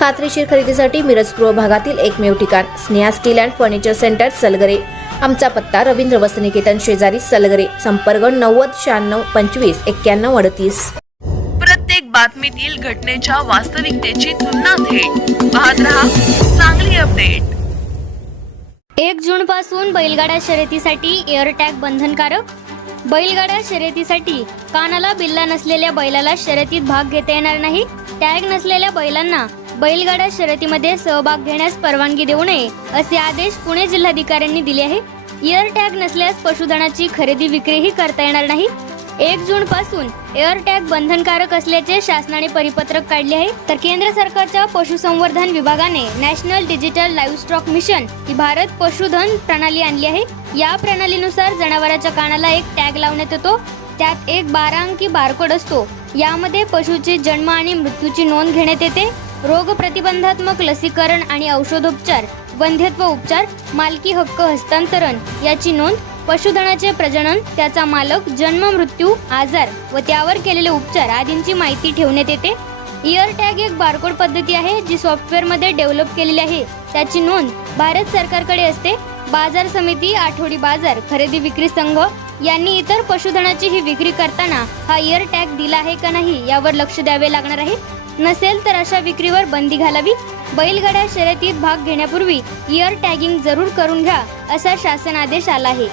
खात्रीशीर खरेदीसाठी मिरज पूर्व भागातील एकमेव ठिकाण Sneha steel and furniture centre Salgare. आमचा पत्ता रवींद्र वसनिकेतन शेजारी सलगरे संपर्क नव्वद शहाण्णव पंचवीस एक्क्याण्णव अडतीस. प्रत्येक बातमीतील घटनेच्या वास्तविकतेची तुलना थेट. पाहत रहा चांगली अपडेट. एक जून पासून बैलगाडा शर्यतीसाठी एअरटॅग बंधनकारक. बैलगाडा शर्यतीसाठी कानाला बिल्ला नसलेल्या बैलाला शर्यतीत भाग घेता येणार नाही. टॅग नसलेल्या बैलांना बैलगाडा शर्यतीमध्ये सहभाग घेण्यास परवानगी देऊ नये असे आदेश पुणे जिल्हाधिकाऱ्यांनी दिले आहे. इयर टॅग नसल्यास पशुधनाची खरेदी विक्रीही करता येणार नाही. एक जून पासून एअर टॅग बंधनकारक असल्याचे शासनाने परिपत्रक काढले आहे. तर केंद्र सरकारच्या पशुसंवर्धन विभागाने national digital livestock mission ही भारत पशुधन प्रणाली आणली आहे. या प्रणालीनुसार जनावराच्या कानाला एक टॅग लावण्यात येतो. त्यात एक बारा अंकी बारकोड असतो. यामध्ये पशुचे जन्म आणि मृत्यूची नोंद घेण्यात येते. रोग प्रतिबंधात्मक लसीकरण आणि औषधोपचार वंध्यत्व उपचार मालकी हक्क हस्तांतरण याची नोंद पशुधनाचे प्रजनन त्याचा मालक जन्म मृत्यू आजार व त्यावर केलेले उपचार आदींची माहिती ठेवण्यात येते. इयर टॅग एक बारकोड पद्धती आहे जी सॉफ्टवेअरमध्ये डेव्हलप केलेली आहे. त्याची नोंद भारत सरकारकडे असते. बाजार समिती आठवडी बाजार खरेदी विक्री संघ यांनी इतर पशुधनाची ही विक्री करताना हा इयर टॅग दिला आहे का नाही यावर लक्ष द्यावे लागणार आहे. नसेल तर अशा विक्रीवर बंदी घालावी. बैलगाड्या शर्यतीत भाग घेण्यापूर्वी इयर टॅगिंग जरूर करून घ्या असा शासन आदेश आला आहे.